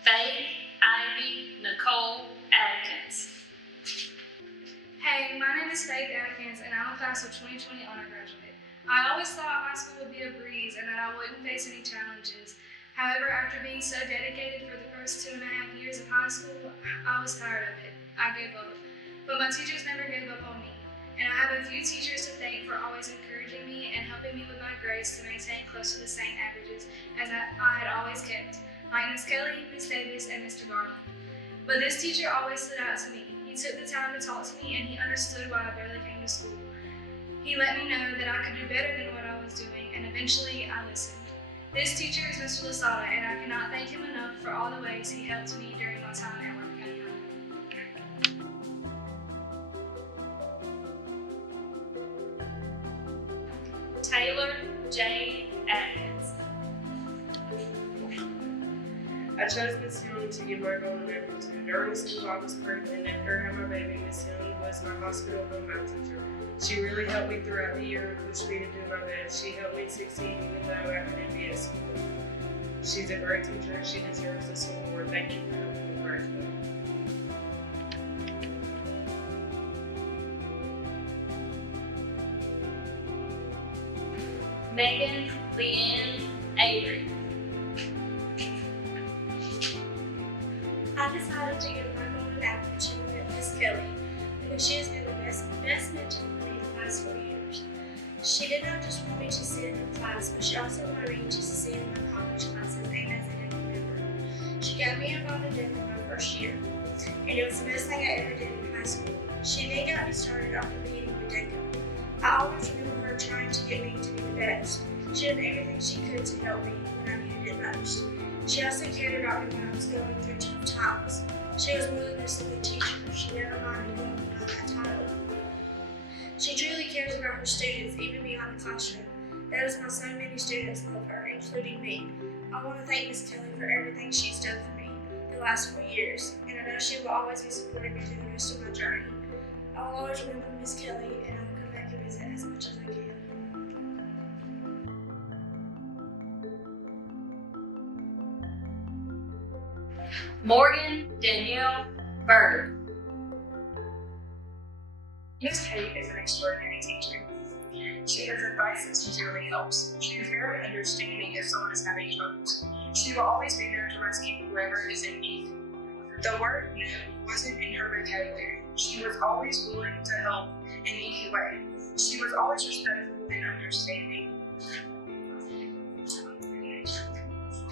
Faith Ivy Nicole Atkins. Hey, my name is Faith Atkins, and I'm a class of 2020 honor graduate. I always thought high school would be a breeze and that I wouldn't face any challenges. However, after being so dedicated for the first 2.5 years of high school, I was tired of it. I gave up. But my teachers never gave up on me, and I have a few teachers to thank for always encouraging me and helping me with my grades to maintain close to the same averages as I had always kept, like Miss Kelly, Miss Davis, and Mr. Garland. But this teacher always stood out to me. He took the time to talk to me, and he understood why I barely came to school. He let me know that I could do better than what I was doing, and eventually I listened. This teacher is Mr. Lasada, and I cannot thank him enough for all the ways he helped me during my time at Worth County High. Taylor J. Atkins. I chose Miss Young to give my golden apple to. During school, I was pregnant, and after I had my baby, Miss Young was my hospital home math teacher. She really helped me throughout the year and pushed me to do my best. She helped me succeed even though I couldn't be at school. She's a great teacher and she deserves this award. Thank you for helping me graduate. Megan Leanne Avery. I decided to give my golden apple to Miss Kelly because she has been the best mentor for me the last 4 years. She did not just want me to sit in the class, but she also wanted me to succeed in my college classes and as an member. She got me involved in DECA my first year, and it was the best thing I ever did in high school. She then got me started off the beginning with DECA. I always remember her trying to get me to be the best. She did everything she could to help me when I needed it most. She also cared about me when I was going through tough times. She was more than just a good teacher. She never minded going beyond that title. She truly cares about her students, even beyond the classroom. That is why so many students love her, including me. I want to thank Miss Kelly for everything she's done for me the last 4 years, and I know she will always be supporting me through the rest of my journey. I will always remember Miss Kelly, and I will come back and visit as much as I can. Morgan Danielle Bird. Miss Kate is an extraordinary teacher. She has advice that sincerely helps. She is very understanding if someone is having troubles. She will always be there to rescue whoever is in need. The word no wasn't in her vocabulary. She was always willing to help in any way. She was always respectful and understanding.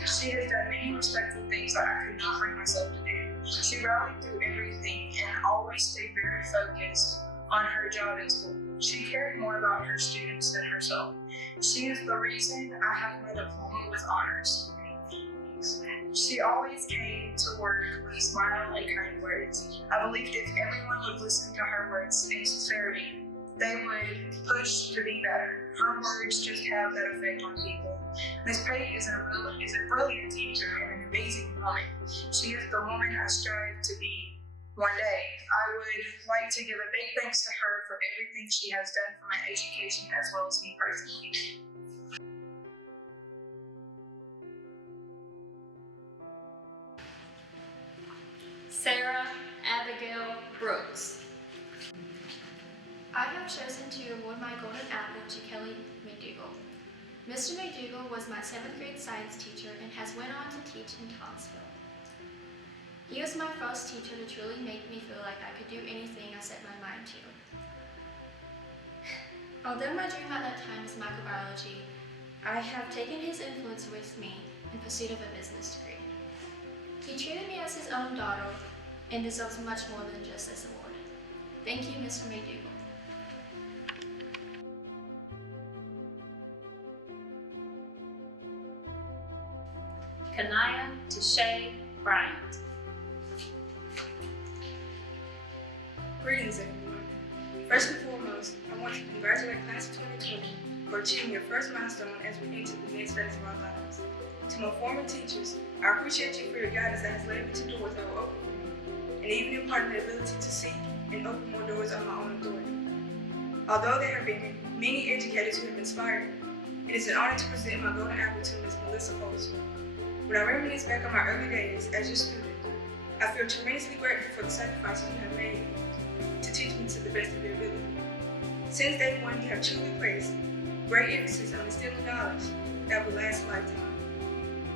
She has done many respectful things that I could not bring myself to do. She rallied through everything and always stayed very focused on her job in school. She cared more about her students than herself. She is the reason I have my diploma with honors. She always came to work with a smile and kind words. I believed if everyone would listen to her words in sincerity, they would push to be better. Her words just have that effect on people. Miss Pate is a brilliant teacher and an amazing woman. She is the woman I strive to be one day. I would like to give a big thanks to her for everything she has done for my education as well as me personally. Sarah Abigail Brooks. I have chosen to award my golden apple to Kelly McDougall. Mr. McDougall was my 7th grade science teacher and has went on to teach in Thomasville. He was my first teacher to truly make me feel like I could do anything I set my mind to. Although my dream at that time was microbiology, I have taken his influence with me in pursuit of a business degree. He treated me as his own daughter and deserves much more than just this award. Thank you, Mr. McDougall. Kanaya Tashay Bryant. Greetings, everyone. First and foremost, I want to congratulate Class of 2020 for achieving your first milestone as we enter the next phase of our lives. To my former teachers, I appreciate you for your guidance that has led me to doors that were open for me, and even imparted the ability to seek and open more doors on my own authority. Although there have been many educators who have inspired me, it is an honor to present my golden apple to Ms. Melissa Post. When I reminisce back on my early days as your student, I feel tremendously grateful for the sacrifices you have made to teach me to the best of your ability. Since day one, you have truly placed great emphasis on instilling knowledge that will last a lifetime.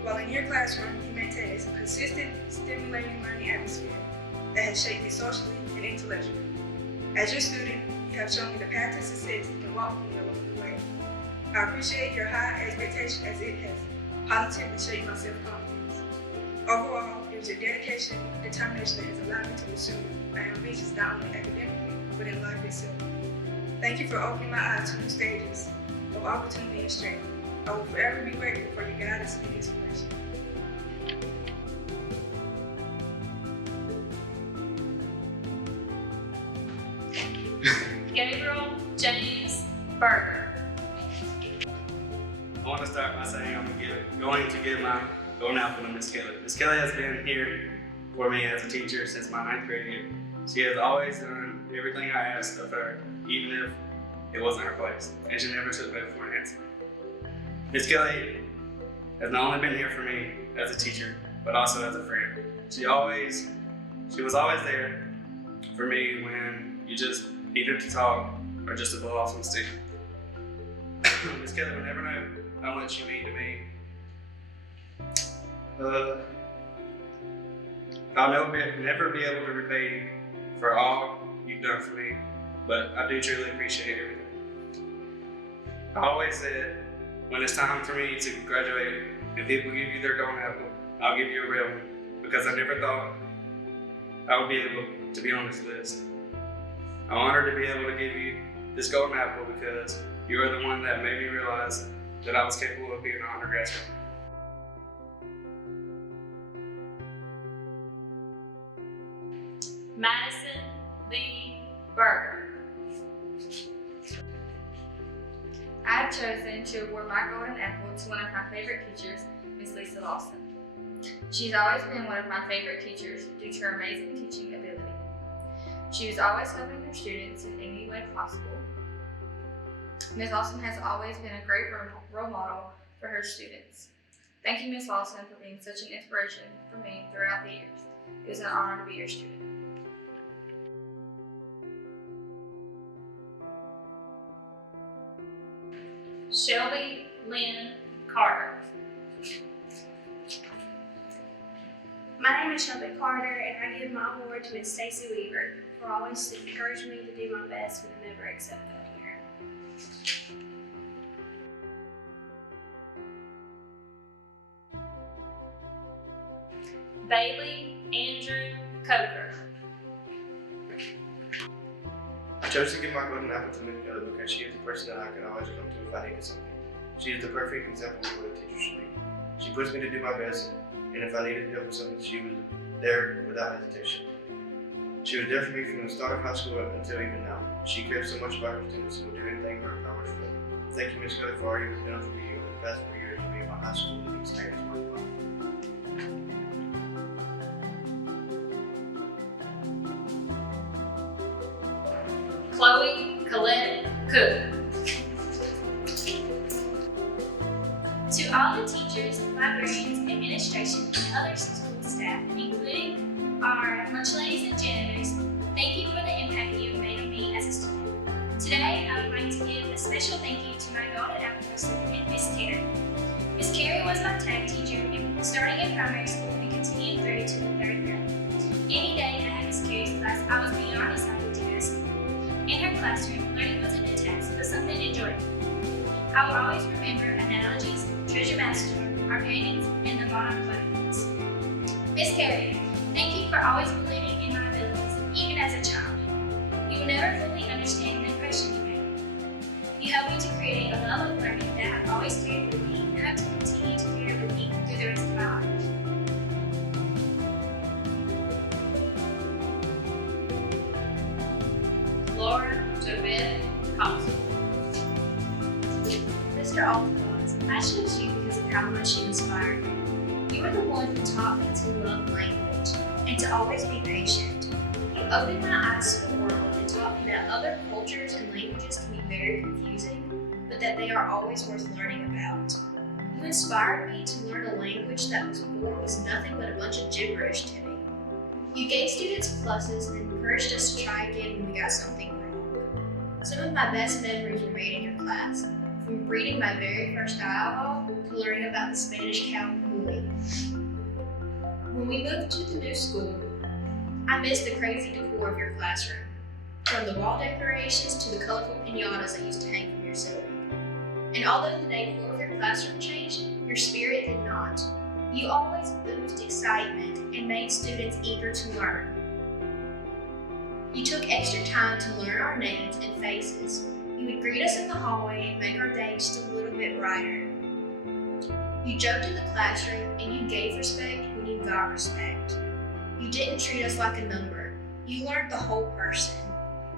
While in your classroom, you maintain a consistent, stimulating learning atmosphere that has shaped me socially and intellectually. As your student, you have shown me the path to success and walked with me along the way. I appreciate your high expectation as it has positively shaped my self-confidence. Overall, it was your dedication and determination that has allowed me to pursue my ambitions not only academically, but in life itself. Thank you for opening my eyes to new stages of opportunity and strength. I will forever be grateful for your guidance and inspiration. Gabriel James Berger. I want to start by saying I'm going to give my golden apple to Miss Kelly. Miss Kelly has been here for me as a teacher since my 9th grade year. She has always done everything I asked of her, even if it wasn't her place, and she never took no for an answer. Miss Kelly has not only been here for me as a teacher, but also as a friend. She was always there for me when you just needed to talk or just to blow off some steam. Miss Kelly will never know how much you mean to me. I'll never be able to repay you for all you've done for me, but I do truly appreciate everything. I always said, when it's time for me to graduate and people give you their golden apple, I'll give you a real one, because I never thought I would be able to be on this list. I'm honored to be able to give you this golden apple because you are the one that made me realize that I was capable of being an undergraduate. Madison Lee Berger. I have chosen to award my golden apple to one of my favorite teachers, Miss Lisa Lawson. She's always been one of my favorite teachers due to her amazing teaching ability. She was always helping her students in any way possible. Ms. Lawson has always been a great role model for her students. Thank you, Ms. Lawson, for being such an inspiration for me throughout the years. It was an honor to be your student. Shelby Lynn Carter. My name is Shelby Carter, and I give my award to Miss Stacy Weaver for always encouraging me to do my best with a never accept failure. Bailey Andrew Coker. I chose to give my golden apple to Miss Kelly because she is the person that I can always come to if I needed something. She is the perfect example of what a teacher should be. She pushed me to do my best, and if I needed help with something, she was there without hesitation. She was there for me from the start of high school until even now. She cares so much about her students and will do anything in her power for them. Thank you, Miss Kelly, for all you have done for me over the past 4 years of being my high school living experience worthwhile. Chloe Colette Cook. To all the teachers, librarians, administration, and other school staff, including our lunch ladies and janitors, thank you for the impact you have made on me as a student. Today, I would like to give a special thank you to my golden apple recipient, Miss Carey. Miss Carey was my tag teacher starting in primary school and continued through to the 3rd grade. Any day I had Miss Carey's class, I was beyond excited to go to school. In her classroom, learning wasn't a task, but something enjoyable. I will always remember analogies, treasure master, our paintings, and the monoclinics. Miss Carey, thank you for always believing in my abilities, even as a child. You will never fully understand the impression you made. You helped me to create a love of learning that I've always carried with me and hope to continue to carry with me through the rest of my life. Laura Jovette Thompson. Mr. Alphonse, I chose you because of how much you inspired me. You were the one who taught me to love language and to always be patient. You opened my eyes to the world and taught me that other cultures and languages can be very confusing, but that they are always worth learning about. You You inspired me to learn a language that was nothing but a bunch of gibberish to me. You gave students pluses and encouraged us to try again when we got something wrong. Some of my best memories were made in your class, from reading my very first dialogue to learning about the Spanish cow Muy. When we moved to the new school, I missed the crazy decor of your classroom, from the wall decorations to the colorful piñatas that used to hang from your ceiling. And although the decor of your classroom changed, your spirit did not. You always oozed excitement and made students eager to learn. You took extra time to learn our names and faces. You would greet us in the hallway and make our day just a little bit brighter. You joked in the classroom and you gave respect when you got respect. You didn't treat us like a number. You learned the whole person.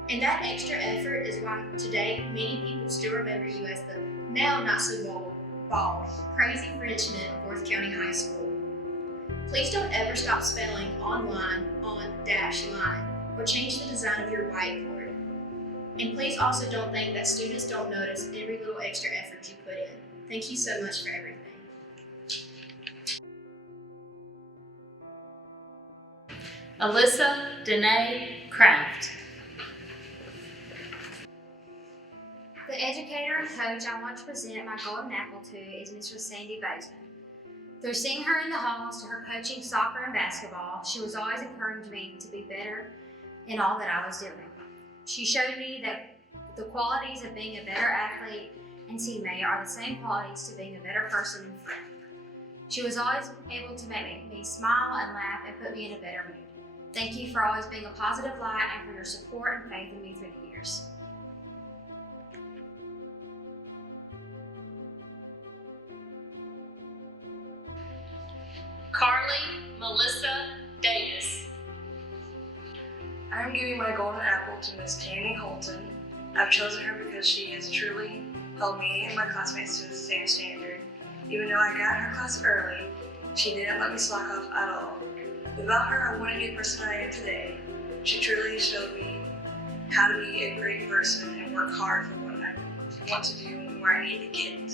And that extra effort is why today many people still remember you as the now not so bald, crazy Frenchman of Worth County High School. Please don't ever stop spelling online on dash line or change the design of your whiteboard. And please also don't think that students don't notice every little extra effort you put in. Thank you so much for everything. Alyssa Danae Kraft. The educator and coach I want to present my golden apple to is Mistress Sandy Bateman. Through seeing her in the halls to her coaching soccer and basketball, she was always encouraging me to be better in all that I was doing. She showed me that the qualities of being a better athlete and teammate are the same qualities to being a better person and friend. She was always able to make me smile and laugh and put me in a better mood. Thank you for always being a positive light and for your support and faith in me through the years. Carly Melissa Davis. I am giving my golden apple to Miss Tammy Holton. I've chosen her because she has truly held me and my classmates to the same standard. Even though I got in her class early, she didn't let me slack off at all. Without her, I wouldn't be the person I am today. She truly showed me how to be a great person and work hard for what I want to do and where I need to get.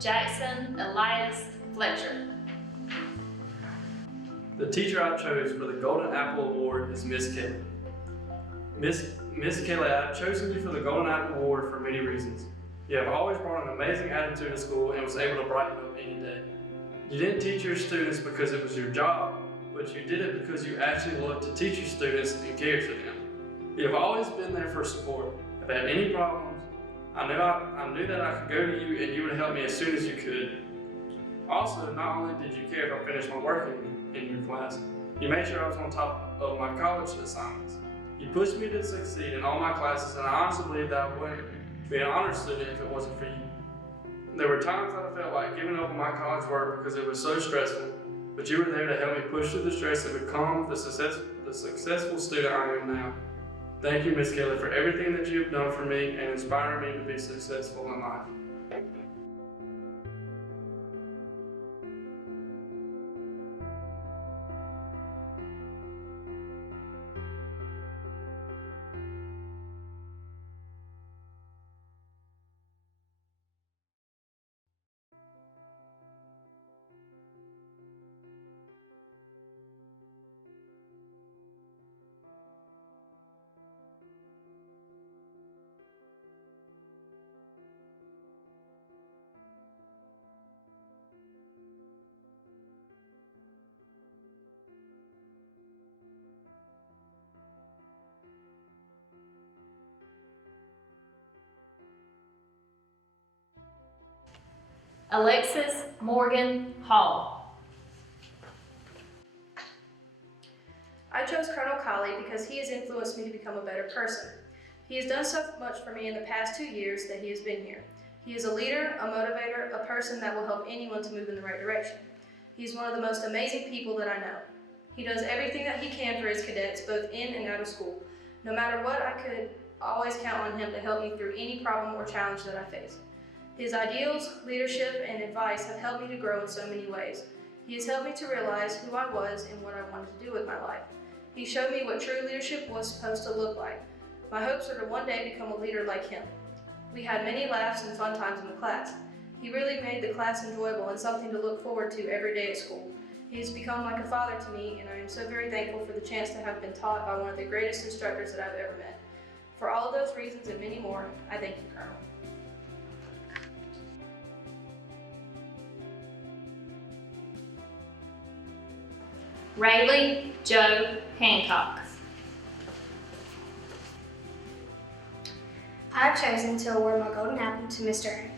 Jackson Elias Fletcher. The teacher I chose for the Golden Apple Award is Miss Kelly. Miss Kelly, I've chosen you for the Golden Apple Award for many reasons. You have always brought an amazing attitude to school and was able to brighten up any day. You didn't teach your students because it was your job, but you did it because you actually loved to teach your students and care for them. You have always been there for support. If I had any problems, I knew that I could go to you and you would help me as soon as you could. Also, not only did you care if I finished my work in your class, you made sure I was on top of my college assignments. You pushed me to succeed in all my classes, and I honestly believe that I wouldn't be an honor student if it wasn't for you. There were times that I felt like giving up on my college work because it was so stressful, but you were there to help me push through the stress and become the successful student I am now. Thank you, Miss Kelly, for everything that you have done for me and inspiring me to be successful in life. Alexis Morgan Hall. I chose Colonel Colley because he has influenced me to become a better person. He has done so much for me in the past 2 years that he has been here. He is a leader, a motivator, a person that will help anyone to move in the right direction. He's one of the most amazing people that I know. He does everything that he can for his cadets, both in and out of school. No matter what, I could always count on him to help me through any problem or challenge that I face. His ideals, leadership, and advice have helped me to grow in so many ways. He has helped me to realize who I was and what I wanted to do with my life. He showed me what true leadership was supposed to look like. My hopes are to one day become a leader like him. We had many laughs and fun times in the class. He really made the class enjoyable and something to look forward to every day at school. He has become like a father to me, and I am so very thankful for the chance to have been taught by one of the greatest instructors that I've ever met. For all of those reasons and many more, I thank you, Colonel. Rayleigh Joe Hancock. I've chosen to award my Golden Apple to Mr. A.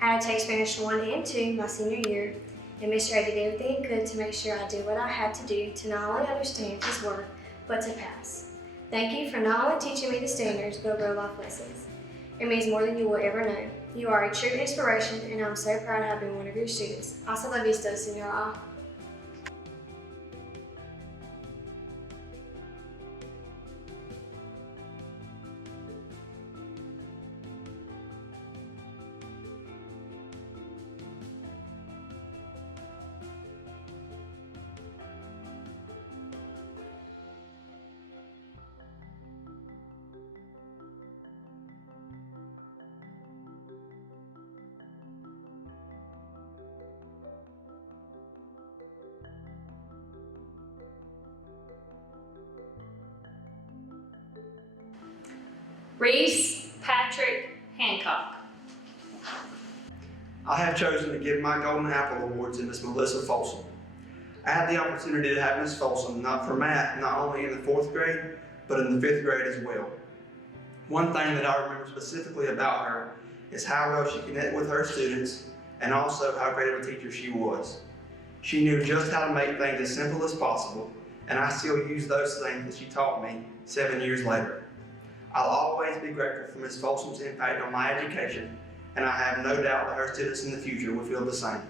I had to take Spanish 1 and 2 my senior year, and Mr. A did everything he could to make sure I did what I had to do to not only understand his work, but to pass. Thank you for not only teaching me the standards, but real life lessons. It means more than you will ever know. You are a true inspiration, and I'm so proud to have been one of your students. Hasta la vista, Senora. Reese Patrick Hancock. I have chosen to give my Golden Apple Award to Miss Melissa Folsom. I had the opportunity to have Miss Folsom not for math, not only in the 4th grade, but in the 5th grade as well. One thing that I remember specifically about her is how well she connected with her students and also how great of a teacher she was. She knew just how to make things as simple as possible, and I still use those things that she taught me 7 years later. I'll always be grateful for Ms. Folsom's impact on my education, and I have no doubt that her students in the future will feel the same.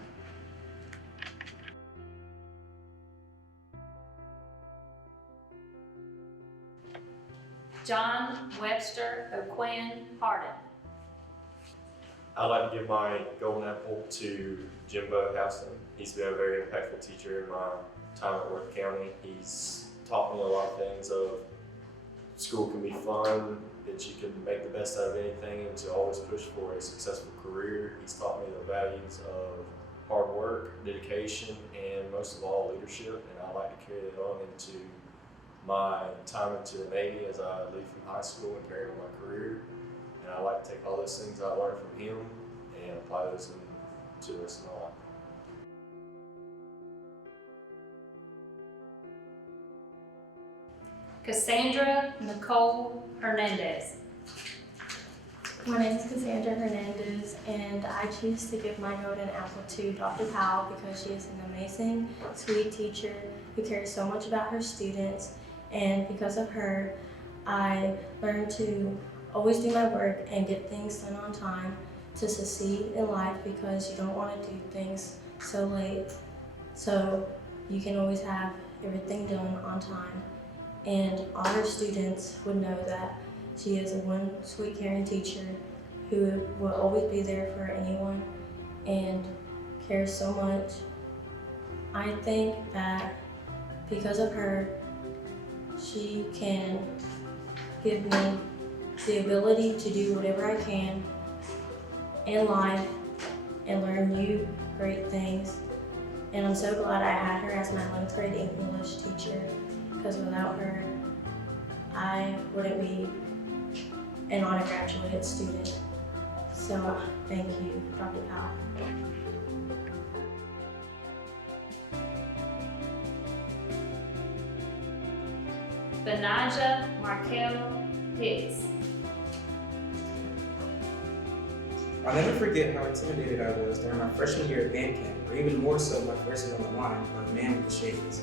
John Webster O'Quinn Hardin. I'd like to give my Golden Apple to Jimbo Houston. He's been a very impactful teacher in my time at Worth County. He's taught me a lot of things of school can be fun, that you can make the best out of anything, and to always push for a successful career. He's taught me the values of hard work, dedication, and most of all, leadership, and I like to carry that on into my time into the Navy as I leave from high school and carry on my career. And I like to take all those things I learned from him and apply those into the rest of my life. Cassandra Nicole Hernandez. My name is Cassandra Hernandez, and I choose to give my Golden Apple to Dr. Powell because she is an amazing, sweet teacher who cares so much about her students, and because of her, I learned to always do my work and get things done on time to succeed in life, because you don't want to do things so late, so you can always have everything done on time. And all her students would know that she is a one sweet, caring teacher who will always be there for anyone and cares so much. I think that because of her, she can give me the ability to do whatever I can in life and learn new great things. And I'm so glad I had her as my 11th grade English teacher, because without her, I wouldn't be an honor graduate student. So thank you, Dr. Powell. Benijah Markel Hicks. I'll never forget how intimidated I was during my freshman year at band camp, or even more so my first year on the line by the man with the shades.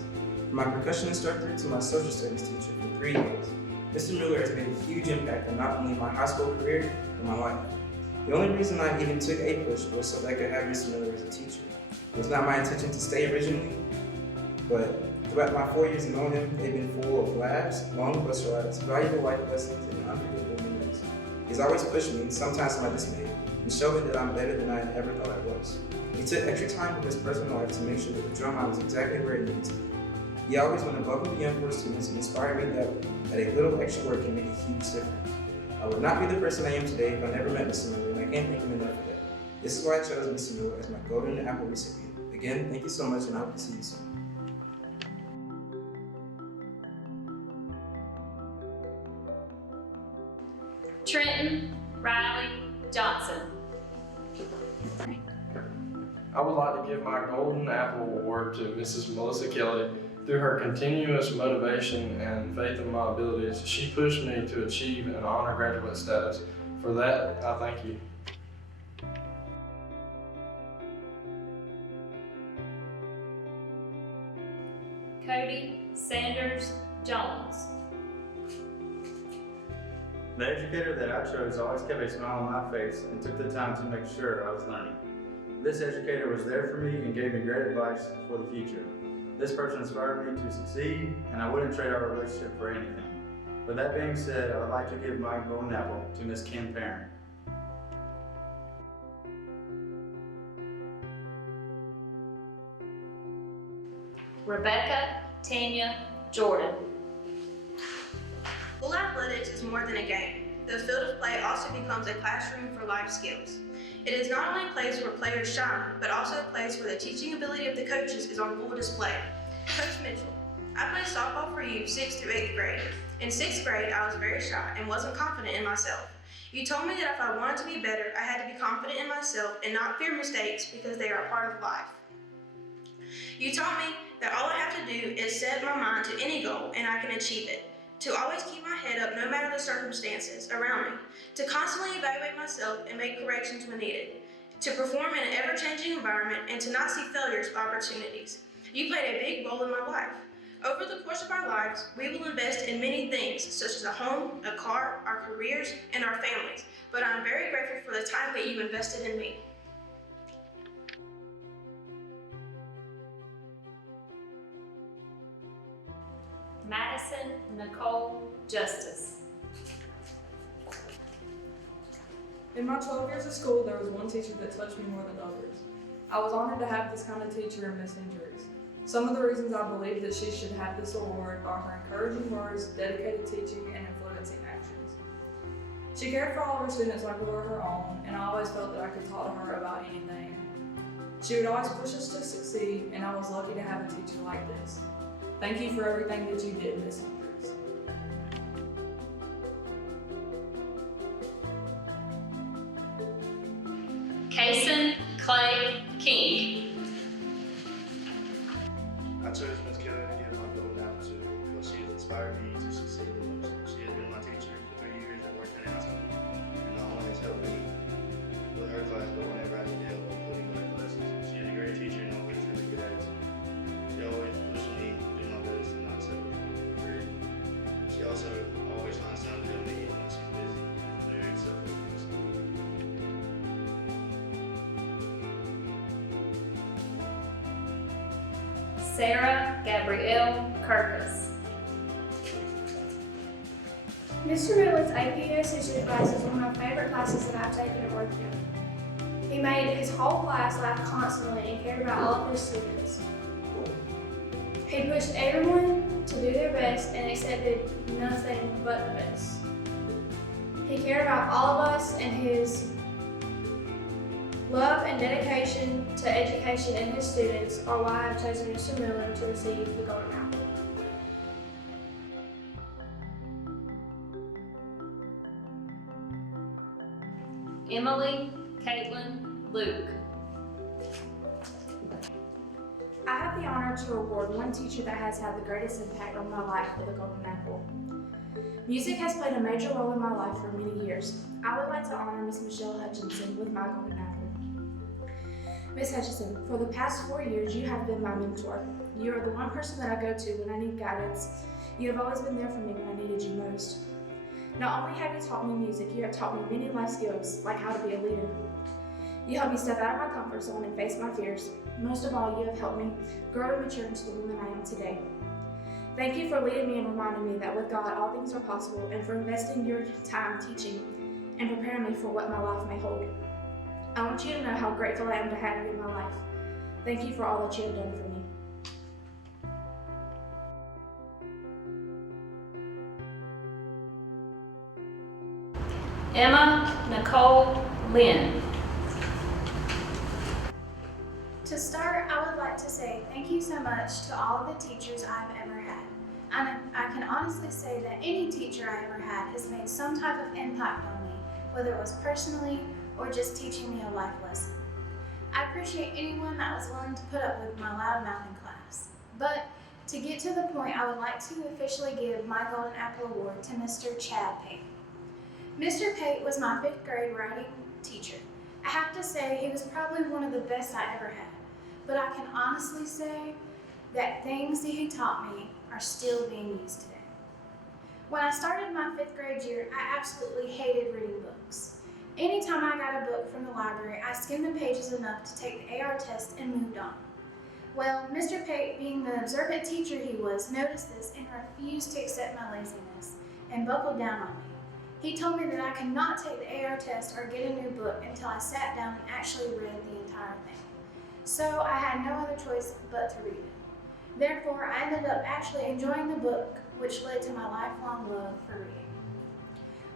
From my percussion instructor to my social studies teacher for 3 years, Mr. Miller has made a huge impact on not only my high school career, but my life. The only reason I even took A-Push was so that I could have Mr. Miller as a teacher. It was not my intention to stay originally, but throughout my 4 years of knowing him, they've been full of laughs, long bus rides, valuable life lessons, and unforgettable memories. He's always pushed me, sometimes to my dismay, and showed me that I'm better than I ever thought I was. He took extra time with his personal life to make sure that the drumline was exactly where it needed to be. He always went above and beyond for his students and inspired me that a little extra work can make a huge difference. I would not be the person I am today if I never met Mr. Miller, and I can't thank him enough for that. This is why I chose Mr. Miller as my Golden Apple recipient. Again, thank you so much, and I hope to see you soon. Trenton Riley Johnson. I would like to give my Golden Apple Award to Mrs. Melissa Kelly. Through her continuous motivation and faith in my abilities, she pushed me to achieve an honor graduate status. For that, I thank you. Cody Sanders Jones. The educator that I chose always kept a smile on my face and took the time to make sure I was learning. This educator was there for me and gave me great advice for the future. This person inspired me to succeed, and I wouldn't trade our relationship for anything. With that being said, I would like to give my Golden Apple to Miss Kim Parent. Rebecca Tanya Jordan. School athletics is more than a game. The field of play also becomes a classroom for life skills. It is not only a place where players shine, but also a place where the teaching ability of the coaches is on full display. Coach Mitchell, I played softball for you 6th through 8th grade. In 6th grade, I was very shy and wasn't confident in myself. You told me that if I wanted to be better, I had to be confident in myself and not fear mistakes because they are a part of life. You taught me that all I have to do is set my mind to any goal and I can achieve it. To always keep my head up no matter the circumstances around me. To constantly evaluate myself and make corrections when needed. To perform in an ever-changing environment and to not see failures but opportunities. You played a big role in my life. Over the course of our lives, we will invest in many things, such as a home, a car, our careers, and our families. But I'm very grateful for the time that you invested in me. Madison Nicole Justice. In my 12 years of school, there was one teacher that touched me more than others. I was honored to have this kind of teacher in Miss Hendricks. Some of the reasons I believe that she should have this award are her encouraging words, dedicated teaching, and influencing actions. She cared for all of her students like they were her own, and I always felt that I could talk to her about anything. She would always push us to succeed, and I was lucky to have a teacher like this. Thank you for everything that you did, Miss Hendricks. Kason Clay King. I chose Miss Kelly to give my Golden Apple to because she has inspired me to succeed the most. She has been my teacher for 3 years at working in high school, and not only has helped me with her class, but whenever I need help, including my classes. She is a great teacher and always has a good attitude. She always pushed me to do my best and not settle for my career. She also always finds time to help me when she's busy and very self-focused. Sarah Gabrielle Kirkus. Mr. Miller's AP Associate class is one of my favorite classes that I've taken at Worthington. He made his whole class laugh constantly and cared about all of his students. He pushed everyone to do their best and accepted nothing but the best. He cared about all of us, and his love and dedication to education and his students are why I've chosen Mr. Miller to receive the Golden Apple. Emily Caitlin Luke. I have the honor to award one teacher that has had the greatest impact on my life with the Golden Apple. Music has played a major role in my life for many years. I would like to honor Miss Michelle Hutchinson with my golden apple. Miss Hutchinson, for the past 4 years, you have been my mentor. You are the one person that I go to when I need guidance. You have always been there for me when I needed you most. Not only have you taught me music, you have taught me many life skills, like how to be a leader. You helped me step out of my comfort zone and face my fears. Most of all, you have helped me grow and mature into the woman I am today. Thank you for leading me and reminding me that with God, all things are possible, and for investing your time teaching and preparing me for what my life may hold. I want you to know how grateful I am to have you in my life. Thank you for all that you have done for me. Emma Nicole Lynn. To start, I would like to say thank you so much to all of the teachers I've ever had. I can honestly say that any teacher I ever had has made some type of impact on me, whether it was personally or just teaching me a life lesson. I appreciate anyone that was willing to put up with my loud mouth in class. But to get to the point, I would like to officially give my Golden Apple Award to Mr. Chad Pate. Mr. Pate was my 5th grade writing teacher. I have to say he was probably one of the best I ever had, but I can honestly say that things that he taught me are still being used today. When I started my 5th grade year, I absolutely hated reading books. Anytime I got a book from the library, I skimmed the pages enough to take the AR test and moved on. Well, Mr. Pate, being the observant teacher he was, noticed this and refused to accept my laziness and buckled down on me. He told me that I could not take the AR test or get a new book until I sat down and actually read the entire thing. So I had no other choice but to read it. Therefore, I ended up actually enjoying the book, which led to my lifelong love for reading.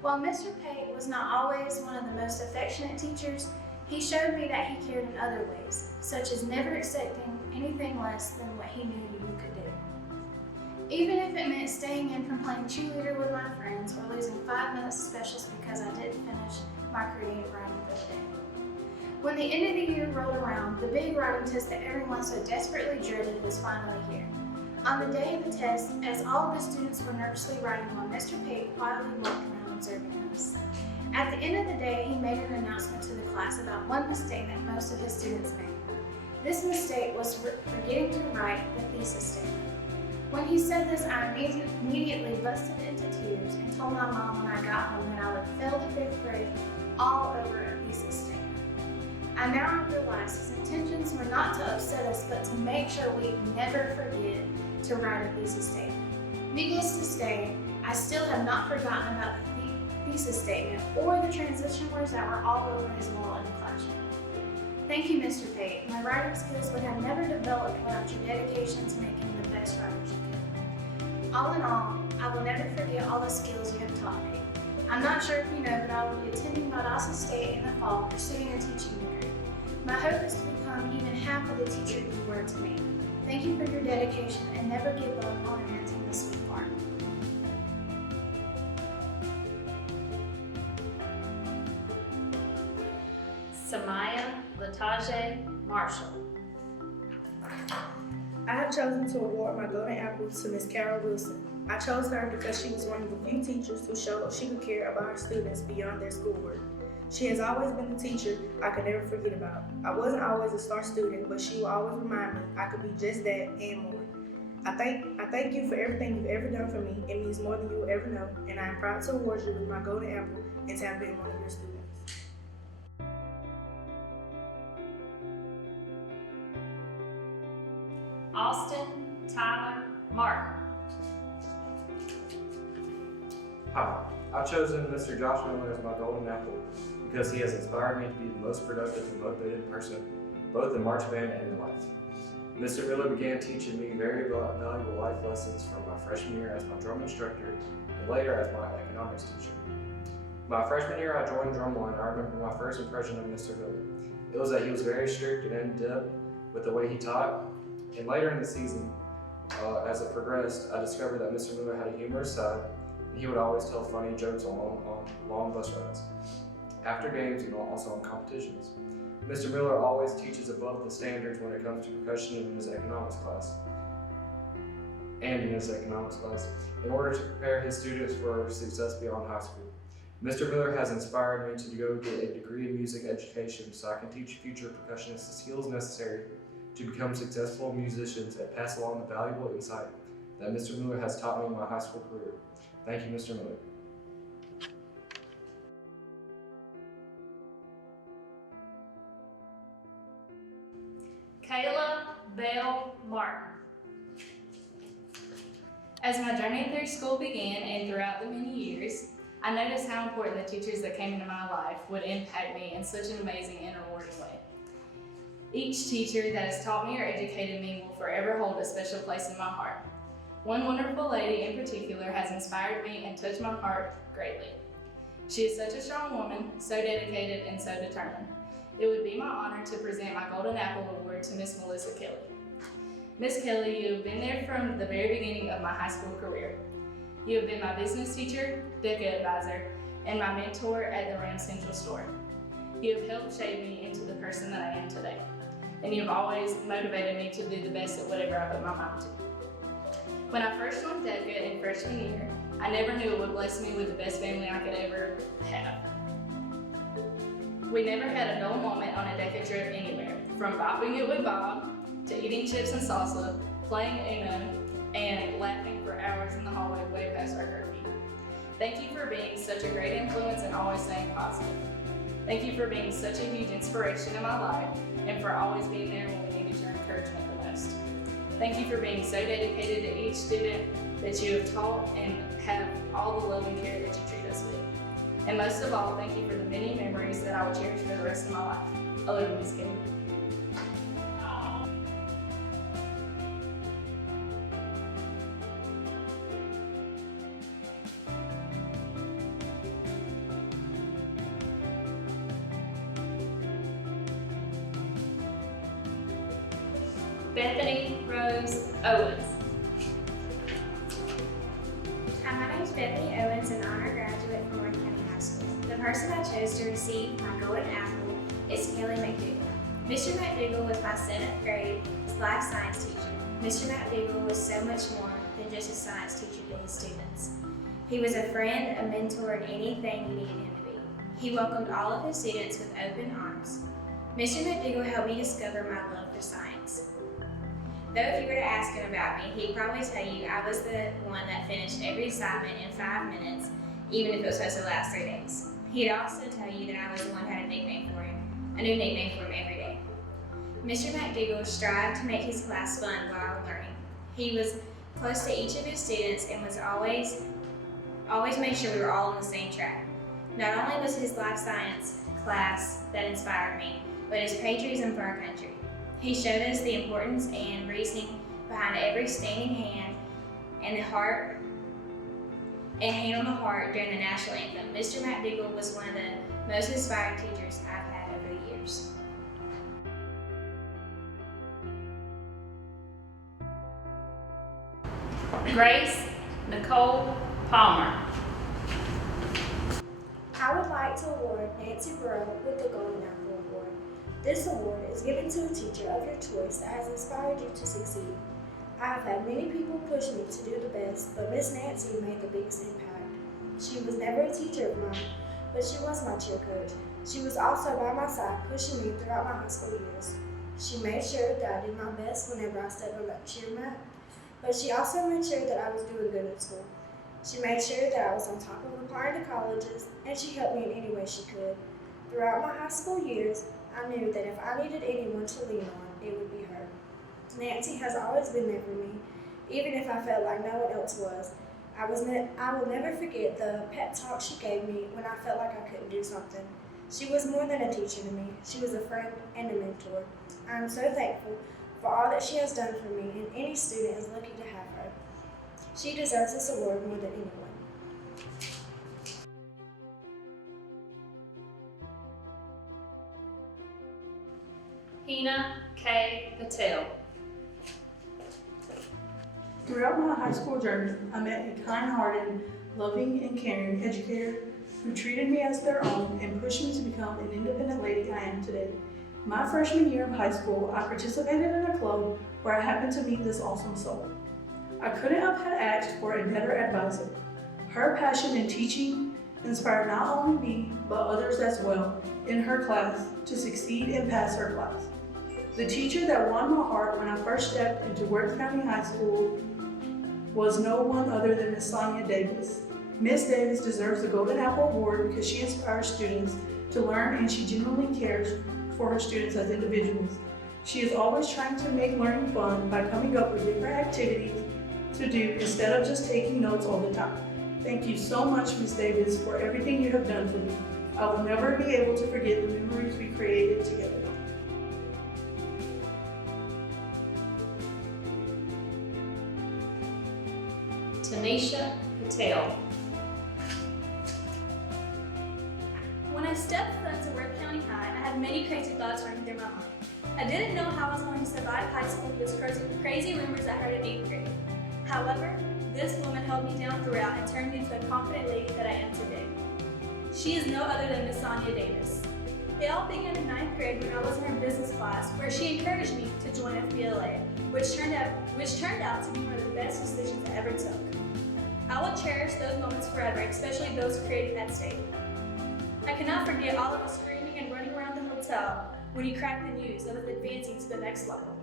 While Mr. Pate was not always one of the most affectionate teachers, he showed me that he cared in other ways, such as never accepting anything less than what he knew you could do. Even if it meant staying in from playing cheerleader with my friends or losing 5 minutes of specials because I didn't finish my creative writing for the day. When the end of the year rolled around, the big writing test that everyone so desperately dreaded was finally here. On the day of the test, as all of the students were nervously writing while Mr. Pate quietly walked around observing us. At the end of the day, he made an announcement to the class about one mistake that most of his students made. This mistake was forgetting to write the thesis statement. When he said this, I immediately busted into tears and told my mom when I got home that I would fail the 5th grade all over a thesis statement. I now realize his intentions were not to upset us, but to make sure we never forget to write a thesis statement. Needless to say, I still have not forgotten about the thesis statement or the transition words that were all over his wall in the classroom. Thank you, Mr. Pate. My writing skills would have never developed without your dedication to making the best writers you could. All in all, I will never forget all the skills you have taught me. I'm not sure if you know, but I will be attending Valdosta State in the fall, pursuing a teaching degree. My hope is to become even half of the teacher you were to me. Thank you for your dedication and never give up on inventing the sweet part. Samaya Latajah Marshall. I have chosen to award my Golden Apple to Miss Carol Wilson. I chose her because she was one of the few teachers who showed she could care about her students beyond their schoolwork. She has always been the teacher I could never forget about. I wasn't always a star student, but she will always remind me I could be just that and more. I thank you for everything you've ever done for me. It means more than you will ever know, and I am proud to award you with my Golden Apple and to have been one of your students. Austin Tyler Martin. Hi, I've chosen Mr. Josh Miller as my Golden Apple because he has inspired me to be the most productive and motivated person, both in march band and in life. Mr. Miller began teaching me very valuable life lessons from my freshman year as my drum instructor and later as my economics teacher. My freshman year, I joined Drumline, and I remember my first impression of Mr. Miller. It was that he was very strict and in-depth with the way he taught, and later in the season, as it progressed, I discovered that Mr. Miller had a humorous side, and he would always tell funny jokes on long bus rides, after games, and also in competitions. Mr. Miller always teaches above the standards when it comes to percussion in his economics class. and in his economics class in order to prepare his students for success beyond high school. Mr. Miller has inspired me to go get a degree in music education so I can teach future percussionists the skills necessary to become successful musicians and pass along the valuable insight that Mr. Miller has taught me in my high school career. Thank you, Mr. Miller. Kayla Bell Martin. As my journey through school began and throughout the many years, I noticed how important the teachers that came into my life would impact me in such an amazing and rewarding way. Each teacher that has taught me or educated me will forever hold a special place in my heart. One wonderful lady in particular has inspired me and touched my heart greatly. She is such a strong woman, so dedicated and so determined. It would be my honor to present my Golden Apple Award to Miss Melissa Kelly. Miss Kelly, you have been there from the very beginning of my high school career. You have been my business teacher, DECA advisor, and my mentor at the Ram Central store. You have helped shape me into the person that I am today, and you have always motivated me to do the best at whatever I put my mind to. When I first joined DECA in freshman year, I never knew it would bless me with the best family I could ever have. We never had a dull moment on a DECA trip anywhere, from bopping it with Bob, to eating chips and salsa, playing Uno, and laughing for hours in the hallway way past our curfew. Thank you for being such a great influence and always staying positive. Thank you for being such a huge inspiration in my life and for always being there when we needed your encouragement the most. Thank you for being so dedicated to each student that you have taught and have all the love and care that you treat us with. And most of all, thank you for the many memories that I will cherish for the rest of my life. I love you, Miss Kelly. Bethany Rose Owens. Hi, my name is Bethany Owens, an honor graduate from Worth County High School. The person I chose to receive my Golden Apple is Kelly McDougall. Mr. McDougall was my 7th grade life science teacher. Mr. McDougall was so much more than just a science teacher to his students. He was a friend, a mentor, and anything we needed him to be. He welcomed all of his students with open arms. Mr. McDougall helped me discover my love for science. Though if you were to ask him about me, he'd probably tell you I was the one that finished every assignment in 5 minutes, even if it was supposed to last 3 days. He'd also tell you that I was the one who had a nickname for him, a new nickname for him every day. Mr. McDougall strived to make his class fun while learning. He was close to each of his students and was always made sure we were all on the same track. Not only was his life science class that inspired me, but his patriotism for our country. He showed us the importance and reasoning behind every standing hand and hand on the heart during the national anthem. Mr. McDougall was one of the most inspiring teachers I've had over the years. Grace Nicole Palmer. I would like to award Nancy Burrow with the Golden Apple Award. This award is given to a teacher of your choice that has inspired you to succeed. I have had many people push me to do the best, but Miss Nancy made the biggest impact. She was never a teacher of mine, but she was my cheer coach. She was also by my side, pushing me throughout my high school years. She made sure that I did my best whenever I stepped on that cheer mat, but she also made sure that I was doing good at school. She made sure that I was on top of applying to colleges, and she helped me in any way she could. Throughout my high school years, I knew that if I needed anyone to lean on, it would be her. Nancy has always been there for me, even if I felt like no one else was. I will never forget the pep talk she gave me when I felt like I couldn't do something. She was more than a teacher to me. She was a friend and a mentor. I am so thankful for all that she has done for me, and any student is lucky to have her. She deserves this award more than anyone. Hina K. Patel. Throughout my high school journey, I met a kind-hearted, loving, and caring educator who treated me as their own and pushed me to become an independent lady I am today. My freshman year of high school, I participated in a club where I happened to meet this awesome soul. I couldn't have asked for a better advisor. Her passion in teaching inspired not only me, but others as well in her class to succeed and pass her class. The teacher that won my heart when I first stepped into Worth County High School was no one other than Miss Sonia Davis. Miss Davis deserves the Golden Apple Award because she inspires students to learn and she genuinely cares for her students as individuals. She is always trying to make learning fun by coming up with different activities to do instead of just taking notes all the time. Thank you so much, Miss Davis, for everything you have done for me. I will never be able to forget the memories we created together. Tanisha Patel. When I stepped foot into Worth County High, I had many crazy thoughts running through my mind. I didn't know how I was going to survive high school with those crazy rumors I heard in 8th grade. However, this woman held me down throughout and turned me into a confident lady that I am today. She is no other than Miss Sonia Davis. It all began in 9th grade when I was in her business class, where she encouraged me to join FBLA, which turned out to be one of the best decisions I ever took. I will cherish those moments forever, especially those created that state. I cannot forget all of us screaming and running around the hotel when he cracked the news of us advancing to the next level.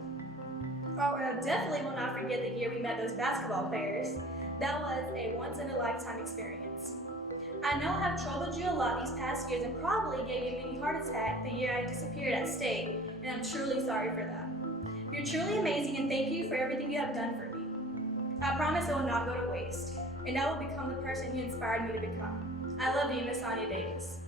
Oh, and I definitely will not forget the year we met those basketball players. That was a once-in-a-lifetime experience. I know I have troubled you a lot these past years and probably gave you a mini heart attack the year I disappeared at state, and I'm truly sorry for that. You're truly amazing and thank you for everything you have done for me. I promise it will not go to waste, and I will become the person you inspired me to become. I love you, Miss Sonia Davis.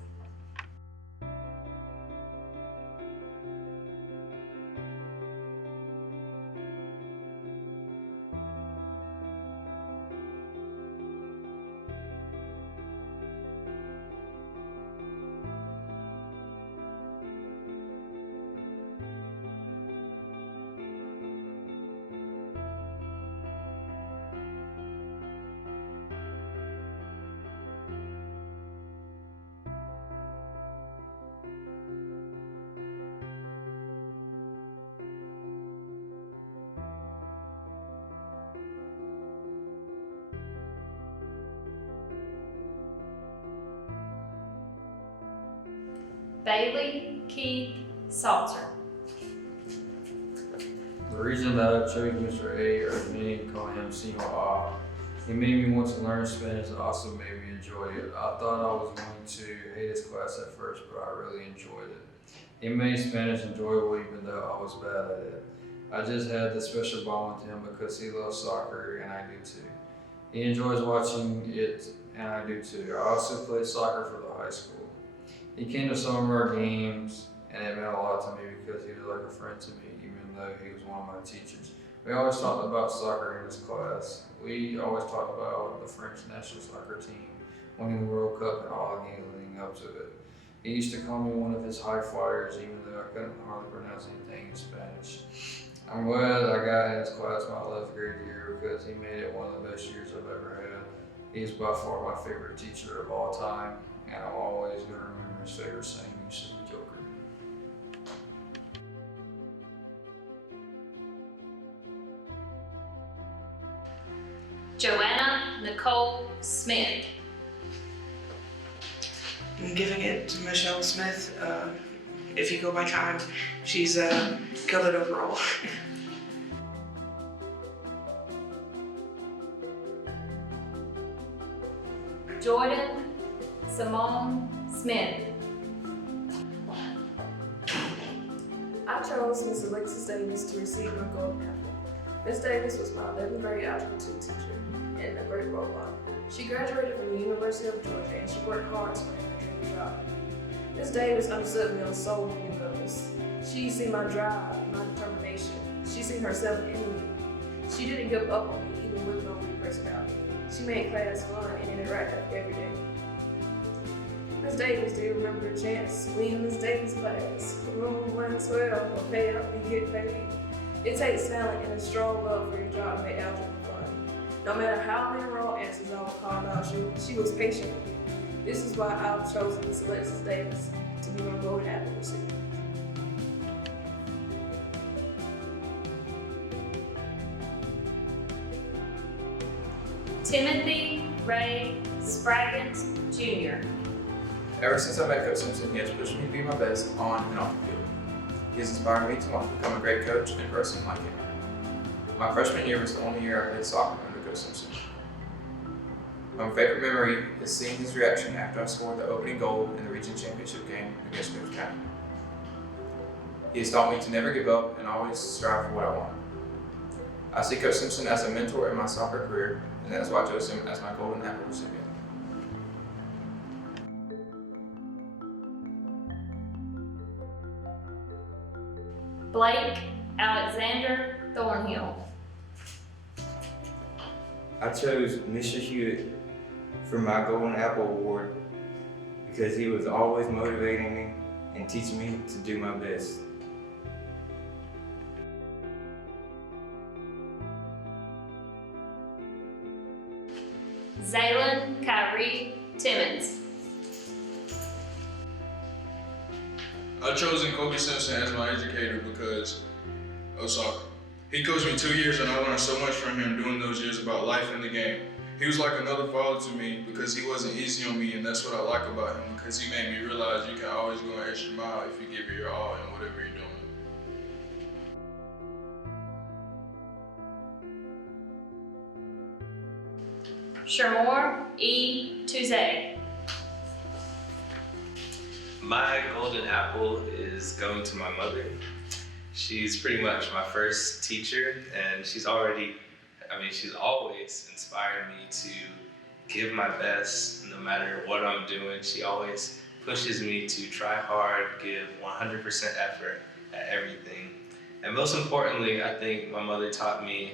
Bailey Keith Salter. The reason that I chose Mr. A, or many call him Senor A, he made me want to learn Spanish and also made me enjoy it. I thought I was going to hate his class at first, but I really enjoyed it. He made Spanish enjoyable even though I was bad at it. I just had this special bond with him because he loves soccer and I do too. He enjoys watching it and I do too. I also played soccer for the high school. He came to some of our games and it meant a lot to me because he was like a friend to me even though he was one of my teachers. We always talked about soccer in his class. We always talked about the French national soccer team winning the World Cup and all the games leading up to it. He used to call me one of his high flyers even though I couldn't hardly pronounce anything in Spanish. I'm glad I got in his class my 11th grade year because he made it one of the best years I've ever had. He's by far my favorite teacher of all time, and I'm always going to remember his favorite saying, "You silly joker." Joanna Nicole Smith. I'm giving it to Michelle Smith. If you go by time, she's killed it overall. Jordan Simone Smith. I chose Miss Alexis Davis to receive my Golden Apple. Miss Davis was my 11th grade Algebra 2 teacher and a great role model. She graduated from the University of Georgia and she worked hard to make her dream job. Miss Davis understood me on so many levels. She seen my drive and my determination. She seen herself in me. She didn't give up on me even with no weak personality. She made class fun and interactive every day. Miss Davis, do you remember the chants? We in Miss Davis class, room 112, or pay up and get paid. It takes talent and a strong love for your job to make algebra fun. No matter how many wrong answers I would call out, she was patient with me. This is why I've chosen Miss Alexis Davis to be my Golden Apple recipient. Timothy Ray Spraggins, Jr. Ever since I met Coach Simpson, he has pushed me to be my best on and off the field. He has inspired me to want to become a great coach and person like him. My freshman year was the only year I played soccer under Coach Simpson. My favorite memory is seeing his reaction after I scored the opening goal in the region championship game against Griffith County. He has taught me to never give up and always strive for what I want. I see Coach Simpson as a mentor in my soccer career, and that is why I chose him as my Golden Apple recipient. Blake Alexander Thornhill. I chose Mr. Hewitt for my Golden Apple Award because he was always motivating me and teaching me to do my best. Zaylin Kyrie Timmons. I've chosen Kobe Simpson as my educator because of soccer. He coached me 2 years and I learned so much from him during those years about life in the game. He was like another father to me because he wasn't easy on me, and that's what I like about him, because he made me realize you can always go an extra mile if you give it your all in whatever you're doing. Shamor E. Tuze. My golden apple is going to my mother. She's pretty much my first teacher, and she's always inspired me to give my best no matter what I'm doing. She always pushes me to try hard, give 100% effort at everything. And most importantly, I think my mother taught me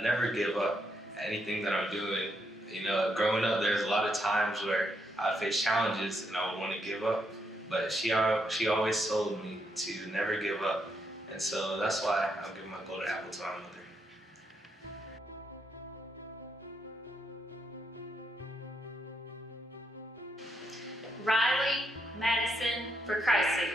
never give up at anything that I'm doing. You know, growing up, there's a lot of times where I face challenges and I would want to give up, but she always told me to never give up. And so that's why I'm giving my golden apple to my mother. Riley Madison for Christ's sake.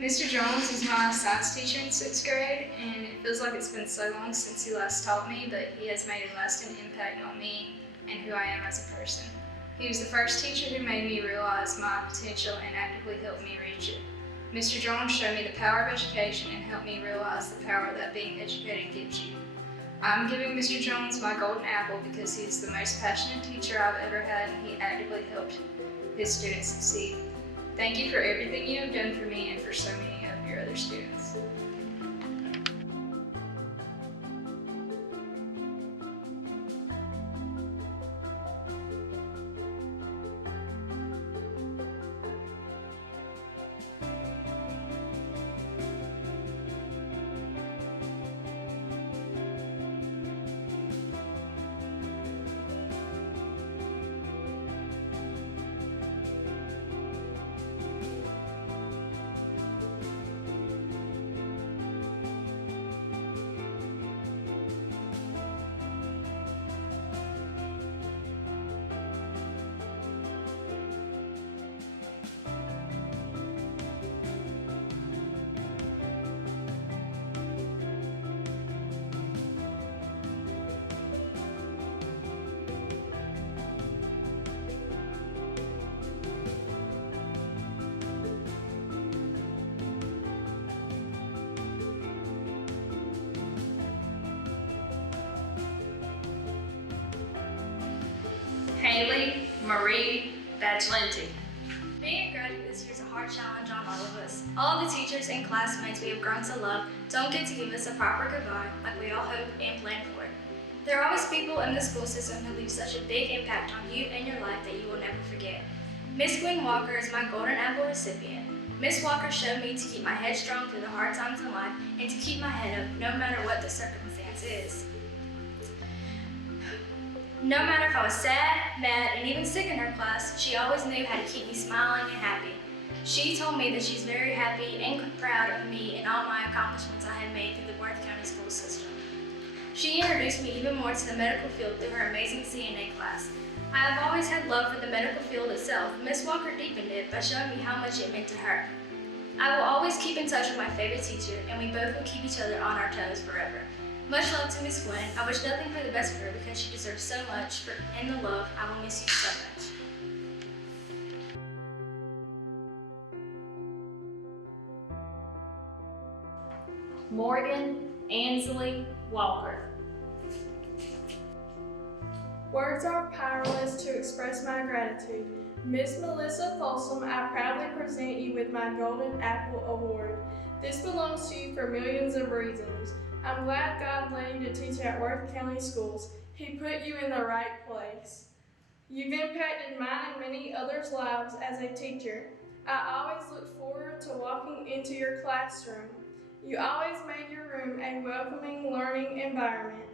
Mr. Jones is my science teacher in 6th grade, and it feels like it's been so long since he last taught me, but he has made a lasting impact on me and who I am as a person. He was the first teacher who made me realize my potential and actively helped me reach it. Mr. Jones showed me the power of education and helped me realize the power that being educated gives you. I'm giving Mr. Jones my golden apple because he is the most passionate teacher I've ever had, and he actively helped his students succeed. Thank you for everything you have done for me and for so many of your other students. Haley Marie Badglenti. Being a graduate this year is a hard challenge on all of us. All of the teachers and classmates we have grown to love don't get to give us a proper goodbye like we all hope and plan for. There are always people in the school system who leave such a big impact on you and your life that you will never forget. Miss Gwen Walker is my Golden Apple recipient. Miss Walker showed me to keep my head strong through the hard times in life and to keep my head up no matter what the circumstance is. No matter if I was sad, mad, and even sick in her class, she always knew how to keep me smiling and happy. She told me that she's very happy and proud of me and all my accomplishments I had made through the Worth County school system. She introduced me even more to the medical field through her amazing CNA class. I have always had love for the medical field itself. Miss Walker deepened it by showing me how much it meant to her. I will always keep in touch with my favorite teacher, and we both will keep each other on our toes forever. Much love to Miss Gwen. I wish nothing for the best for her because she deserves so much and the love. I will miss you so much. Morgan Ansley Walker. Words are powerless to express my gratitude. Miss Melissa Folsom, I proudly present you with my Golden Apple Award. This belongs to you for millions of reasons. I'm glad God led you to teach at Worth County Schools. He put you in the right place. You've impacted mine and many others' lives as a teacher. I always look forward to walking into your classroom. You always made your room a welcoming learning environment.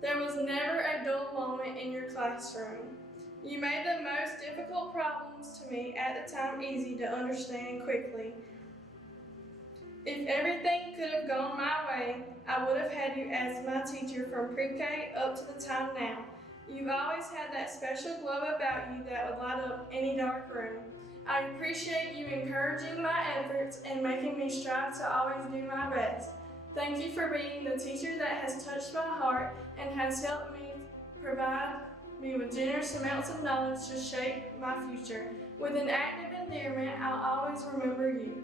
There was never a dull moment in your classroom. You made the most difficult problems to me at the time easy to understand quickly. If everything could have gone my way, I would have had you as my teacher from pre-K up to the time now. You've always had that special glow about you that would light up any dark room. I appreciate you encouraging my efforts and making me strive to always do my best. Thank you for being the teacher that has touched my heart and has helped me provide me with generous amounts of knowledge to shape my future. With an act of endearment, I'll always remember you.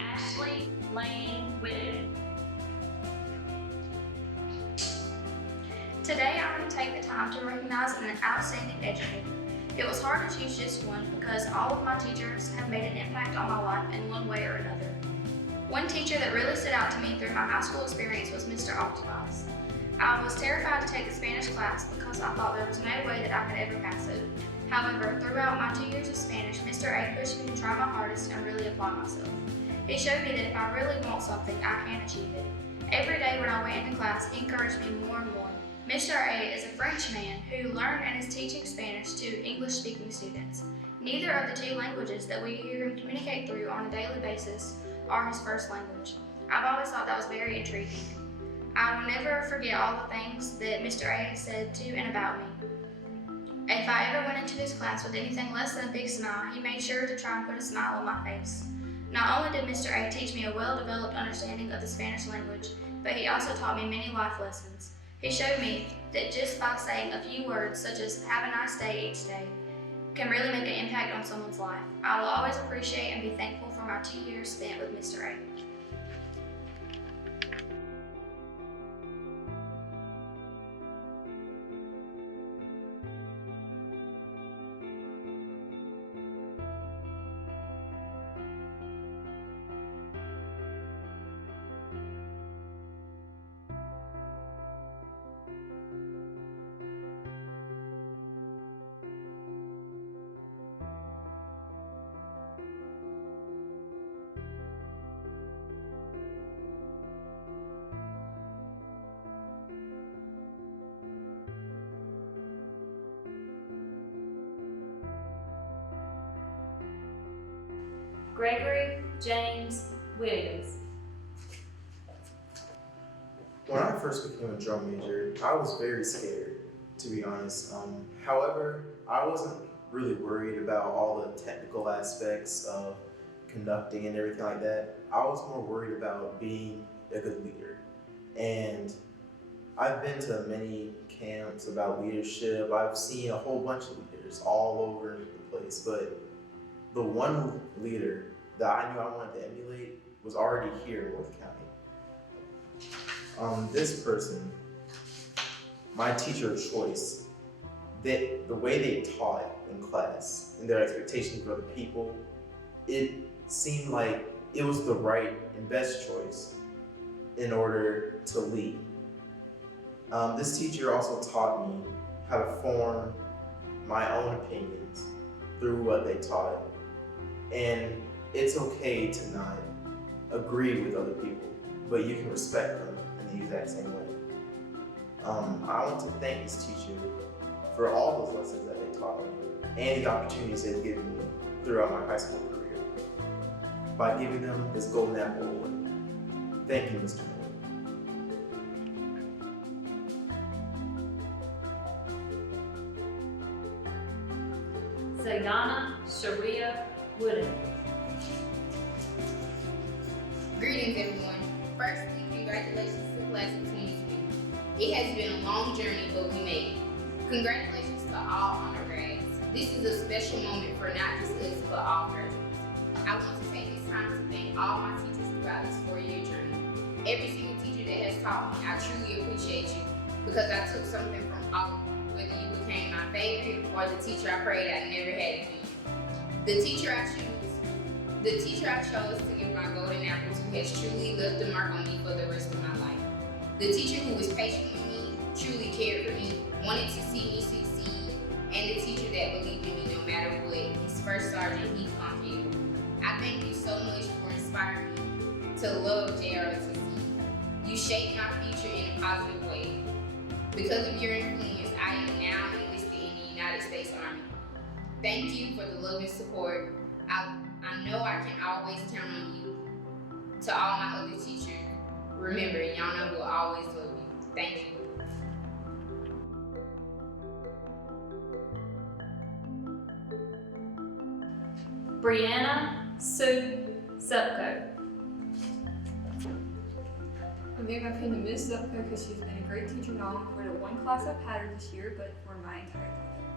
Ashley Lane Whitten. Today I want to take the time to recognize an outstanding educator. It was hard to choose just one because all of my teachers have made an impact on my life in one way or another. One teacher that really stood out to me through my high school experience was Mr. Octavas. I was terrified to take the Spanish class because I thought there was no way that I could ever pass it. However, throughout my 2 years of Spanish, Mr. A pushed me to try my hardest and really apply myself. He showed me that if I really want something, I can achieve it. Every day when I went into class, he encouraged me more and more. Mr. A is a French man who learned and is teaching Spanish to English-speaking students. Neither of the two languages that we hear him communicate through on a daily basis are his first language. I've always thought that was very intriguing. I will never forget all the things that Mr. A said to and about me. If I ever went into his class with anything less than a big smile, he made sure to try and put a smile on my face. Not only did Mr. A teach me a well-developed understanding of the Spanish language, but he also taught me many life lessons. He showed me that just by saying a few words such as "have a nice day" each day can really make an impact on someone's life. I will always appreciate and be thankful for my 2 years spent with Mr. A. Gregory James Williams. When I first became a drum major, I was very scared, to be honest. However, I wasn't really worried about all the technical aspects of conducting and everything like that. I was more worried about being a good leader. And I've been to many camps about leadership. I've seen a whole bunch of leaders all over the place, but the one leader that I knew I wanted to emulate was already here in Worth County. This person, my teacher of choice, that the way they taught in class and their expectations for other people, it seemed like it was the right and best choice in order to lead. This teacher also taught me how to form my own opinions through what they taught. And it's okay to not agree with other people, but you can respect them in the exact same way. I want to thank this teacher for all those lessons that they taught me and the opportunities they've given me throughout my high school career by giving them this Golden Apple Award. Thank you, Mr. Miller. Zayana Sharia Wooden. Greetings, everyone. Firstly, congratulations to the class of 2020. It has been a long journey, but we made it. Congratulations to all honor grads. This is a special moment for not just us, but all graduates. I want to take this time to thank all my teachers throughout this 4-year journey. Every single teacher that has taught me, I truly appreciate you because I took something from all of you, whether you became my favorite or the teacher I prayed I never had to be. The teacher I chose to give my golden apple to has truly left a mark on me for the rest of my life. The teacher who was patient with me, truly cared for me, wanted to see me succeed, and the teacher that believed in me no matter what, his first sergeant, Heath Confield. I thank you so much for inspiring me to love JROTC. You shaped my future in a positive way. Because of your influence, I am now enlisted in the United States Army. Thank you for the love and support. I know I can always count on you. To all my other teachers, remember, y'all know we'll always love you. Thank you. Brianna Sue Zupko. I'm giving my opinion to Ms. Zupko because she's been a great teacher not only for the one class I've had her this year, but for my entire life.